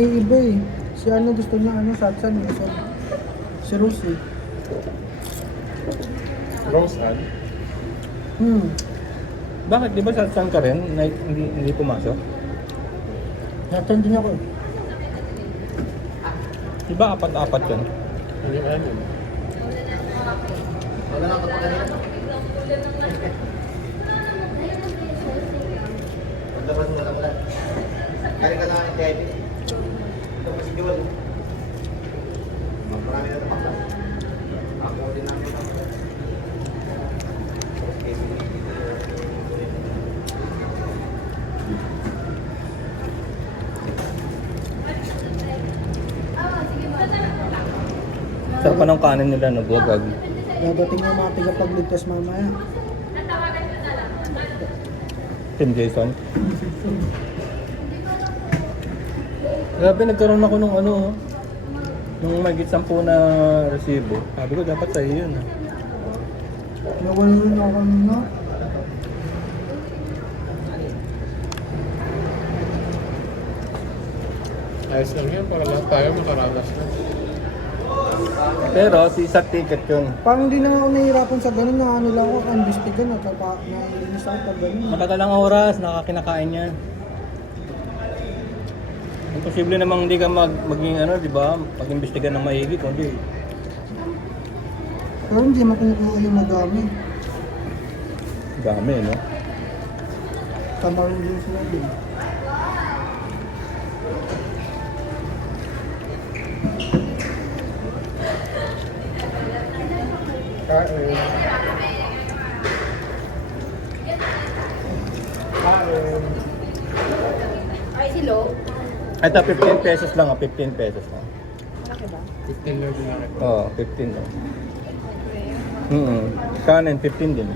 Iba eh. Si ano gusto niya ano, satsan eh. So, si Rose eh. Rose Ann. Hmm. Bakit? Di ba sa saan ka rin? Na, hindi, hindi pumasok? Natsan din ako eh. Di ba apat-apat yan? Hindi ka yun. Pagdapas mo na pala. Kaya ka lang ang Kevin. Joel. Marami na tapaklas. Ako din namin. Kevin. Sa pa ng kanin nila, no? Buwagag. Dadating na mga tigapagligtas mamaya. Team Jason. Grabe, nagkaroon ako nung ano, nung may sampu na resibo. Sabi ko, dapat sa'yo yun. ah. Nawala rin ako kanina. Ayos lang yan para lahat tayo makaranas na. Pero, si isang ticket yun. Parang hindi na ako nahihirapan sa ganun na ano lang ako, kambestigan na kapa, naiinis ako pag ganun. Matagal ang oras, nakakinakain yan. Imposible namang hindi ka mag, maging ano, di ba? Pag-imbestigan ng maigi, kundi Pero hindi makukuha yung madami. dami, no? Tama rin din sila din. Kain. Kain. Ay, silo. Ito, 15 pesos lang, ah, 15 pesos lang. 15 lang din. Oo, 15 lang. Mm Kanin, 15 din.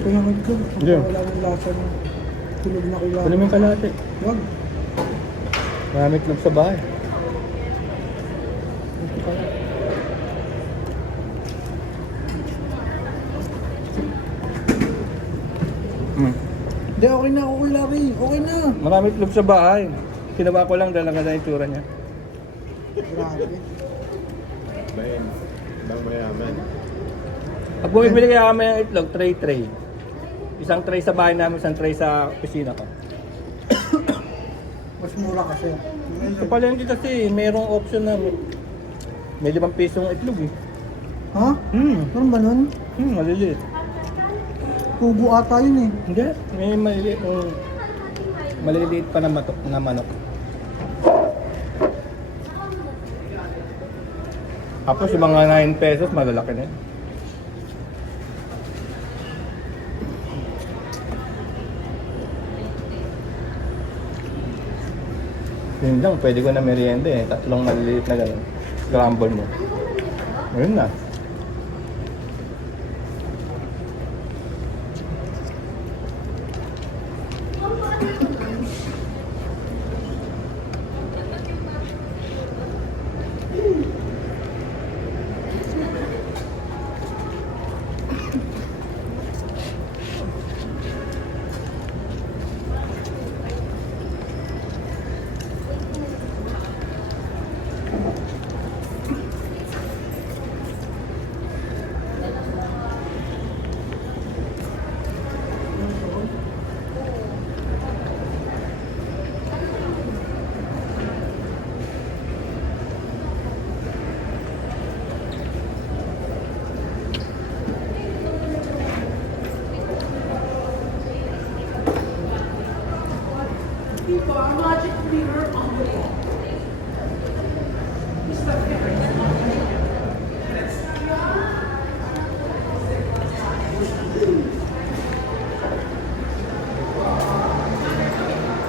Kaya nagtulog. Hindi. Wala nang lasa ng tulog na kailangan. Kunin mo yung kalate. Wag. Marami club sa bahay. Hindi, okay na, okay na rin. Okay na. Marami club sa bahay. Kinawa ko lang dahil ang ganda yung itsura niya. Grabe. Bayan. Bang mayaman. Pag bumibili kaya kami ng itlog, tray-tray. Isang tray sa bahay namin, isang tray sa opisina ko. Mas mura kasi. Sa palengke kasi, mayroong option na may, may limang pisong itlog eh. Ha? Hmm, Meron ba nun? hmm, maliliit. Tubo ata yun eh. Hindi, may maliliit. Um, maliliit pa na, matok, na manok. Tapos yung mga 9 pesos, malalaki na yun. Yun lang, pwede ko na merienda eh. Tatlong maliliit na gano'n. Scramble mo. Ayun na.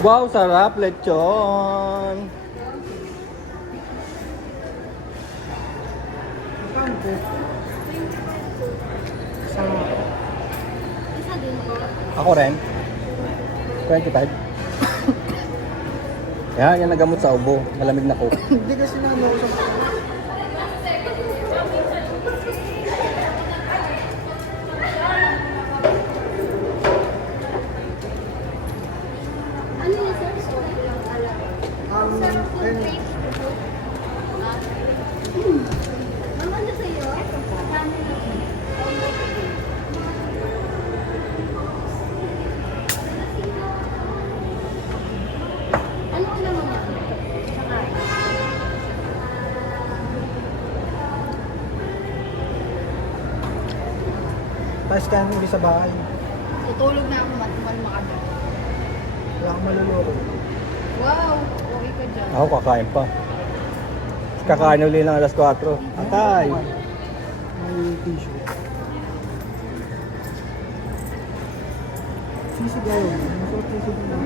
Wow, sarap lechon. Kante. Sa... Isa din po. Ako rin. 25. Kaya yan nagamot sa ubo. Malamig na coke. Hindi kasi na ano. Ano yung sir? Sorry, alam. Um, ayun. Tapos kaya ulit sa bahay. Tutulog na ako man makabit. Wala kang maluloko. Wow, okay ka dyan. Ako kakain pa. Kakain uli ng alas 4. Atay! May tissue. Sisigaw. Masarap sisigaw.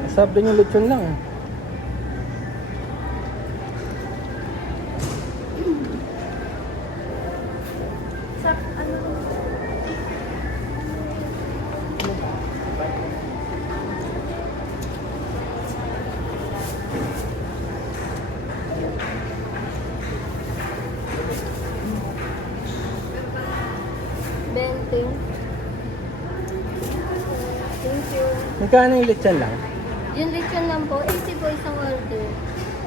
Masarap din yung lechon lang. eh. Magkano yung lechon lang? Yung lechon lang po, 80 po isang order.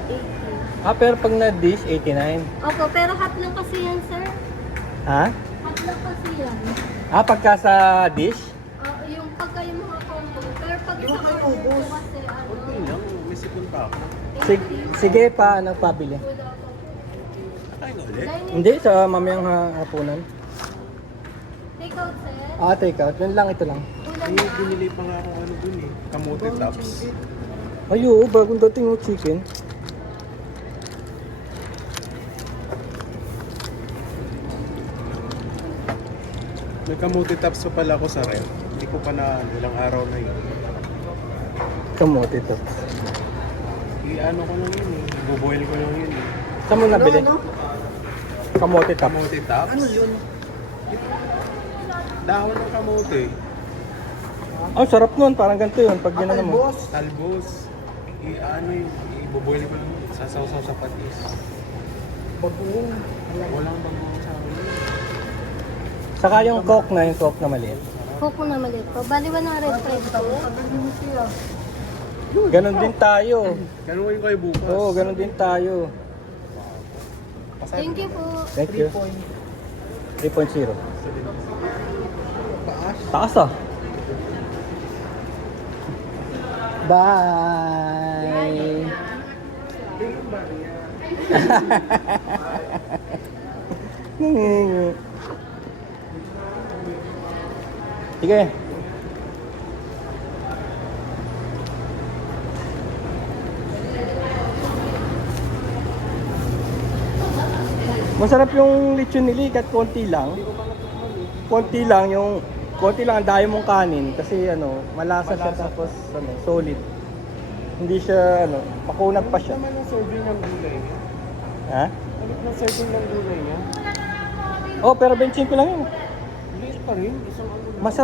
80. Ah, pero pag na-dish, 89. Opo, pero hot lang kasi yan, sir. Ha? Hot lang kasi yan. Ah, pagka sa dish? Ah, yung pagka yung mga combo. Pero pag sa order po kasi, ano, lang, may sipon pa ako. Sige, sige pa, ano, pabili. wala po. Kain ulit. Dining, Hindi, sa mamayang ha- hapunan. take out, sir. Ah, take out. Yun lang, ito lang. Eh, na. binili pa nga ako ano dun eh. Kamote tops. Ay, oo, bagong dating yung chicken. May kamote tops pa pala ako sa ref. Hindi ko pa na ilang araw na yun. Kamote to. I-ano ko lang yun eh. Buboil ko lang yun eh. Saan mo nabili? Ano? Kamote top. Kamote tops? Ano yun? Dahon ng kamote. Oh, sarap nun. Parang ganito yun. Pag ginano mo. boss. Talbos. I-ano yun. I-boil ko lang. Sasaw-saw sa patis. Bagoong. Walang bago sa akin. Saka yung coke na, yung coke na maliit. Coco na maliit po. Baliwan ng red po. Ganon din tayo. Ganun kayo kayo bukas. Oo, ganon din tayo. Thank you po. Thank you. 3.0. Taas. Taas ah. Bye! Sige. Masarap yung lechon nili kahit konti lang. Konti lang yung konti lang ang dayo mong kanin kasi ano, malasa, siya tapos ano, solid. Hindi siya ano, makunat pa siya. naman ang serving ng gulay niya. Ha? Alit na serving ng gulay niya. Oh, pero benching ko lang yun. Liit pa rin. Isang ano. Masarap